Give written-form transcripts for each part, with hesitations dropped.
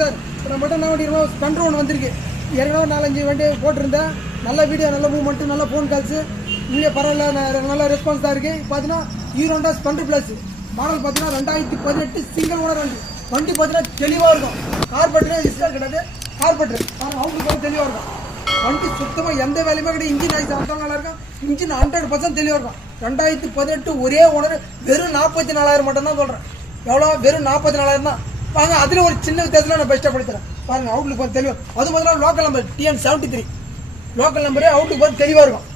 Sir நம்மகிட்ட என்ன வண்டி ஸ்பெண்டர் ஒன்று வந்திருக்கு. ஏற்கனவே 4-5 வண்டி போட்டிருந்தேன். நல்ல வீடியோ, நல்ல மூவ்மெண்ட்டு, நல்ல ஃபோன் கால்ஸு, இங்கே பரவாயில்ல, நல்ல ரெஸ்பான்ஸ் தான் இருக்குது. பார்த்தீங்கன்னா ஹீரோண்டா ஸ்பெண்டர் ப்ளஸ் மாடல் பார்த்தீங்கன்னா 2018 சிங்கிள் ஓனர் வண்டி. வண்டி பார்த்தீங்கன்னா தெளிவாக இருக்கும். கார்பெட்டர் இஸ்டால் கிடையாது, கார்பெட்டர் அவங்களுக்கு வந்து தெளிவாக இருக்கும். வண்டி சுத்தமாக எந்த வேலையுமே கிடையாது. இன்ஜின் ஆயிடுச்சு அந்த நல்லா இருக்கும். இன்ஜின் 100% தெளிவாக இருக்கும். 2018 ஒரே ஓனர், வெறும் 44,000 மட்டும்தான் சொல்கிறேன். எவ்வளோ? வெறும் 44,000 தான். பாருங்க, அதில் ஒரு சின்ன வித்தியாசத்தில் நான் பெஸ்ட்டாக படுத்துறேன். பாருங்க, அவுட்லுக் பார்த்து தெளிவாக. அது பார்த்தீங்கன்னா லோக்கல் நம்பர் TN73 லோக்கல் நம்பரே. அவுட்லுக் பார்த்து தெளிவாக இருக்கும்.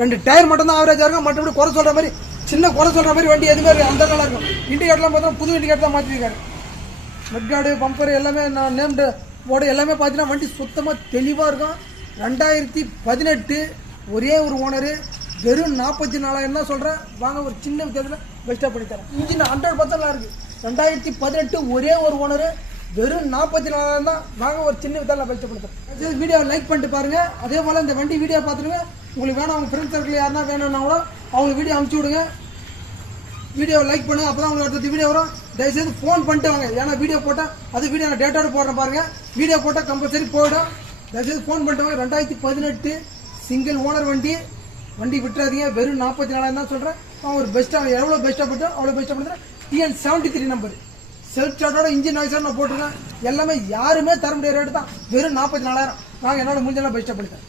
2 டயர் மட்டும் தான் ஆவரேஜாக இருக்கும். மற்றபடி குறை சொல்கிற மாதிரி, சின்ன குறை சொல்கிற மாதிரி வண்டி எதுவுமே இருக்குது. அந்த நல்லா இருக்கும். இண்டிகேட்டர்லாம் பார்த்தா புது இண்டிகேட்டர் தான் மாற்றிருக்காரு. மெட்கார்டு, பம்பர் எல்லாமே நான் நேம்டு போர்டு எல்லாமே பார்த்தீங்கன்னா வண்டி சுத்தமாக தெளிவாக இருக்கும். 2018 ஒரே ஒரு ஓனரு, வெறும் 44,000 தான் சொல்கிறேன். வாங்க, ஒரு சின்ன வித்தியாசத்தில் பெஸ்ட்டாக பண்ணித்தரேன். இன்ஜின் 100% இருக்குது. 2018 ஒரே ஒரு ஓனரு, வெறும் 44,000 தான். வாங்க, ஒரு சின்ன வித்தியாசத்தில் பெஸ்ட்டாக பண்ணித்தரேன். வீடியோ லைக் பண்ணிட்டு பாருங்கள். அதே போல் இந்த வண்டி வீடியோ பார்த்துருங்க. உங்களுக்கு வேணும், அவங்க ஃப்ரெண்ட்ஸ் சர்க்கிள் யாருன்னா வேணும்னா கூட அவங்களுக்கு வீடியோ அனுப்பிச்சி விடுங்க. வீடியோ லைக் பண்ணுங்க, அப்போ தான் உங்களுக்கு அடுத்த வீடியோ வரும். தயவுசெய்து ஃபோன் பண்ணிட்டு வாங்க. ஏன்னா வீடியோ போட்டால் அது வீடியோ நான் டேட்டோடு போடுறேன் பாருங்கள். வீடியோ போட்டால் கம்பல்சரி போயிடும். தயவுசெய்து ஃபோன் பண்ணிட்டு வாங்க. 2018 சிங்கிள் ஓனர் வண்டி. வண்டி விட்டுறாதீங்க. வெறும் 44,000 தான் சொல்கிறேன். ஒரு பெஸ்ட்டாக எவ்வளோ பெஸ்ட்டாக போட்டோம் அவ்வளோ பெஸ்ட்டாக பண்ணுறேன். TN73 நம்பர் செல்ஃப் ஸ்டார்ட்டோட இன்ஜின் நாய்ஸாக நான் போட்டிருக்கேன். எல்லாமே யாருமே தர முடியாத ரேட்டு தான். வெறும் 44,000. நாங்கள் என்னோட முடிஞ்செல்லாம் பெஸ்ட்டாக பண்ணித்தரேன்.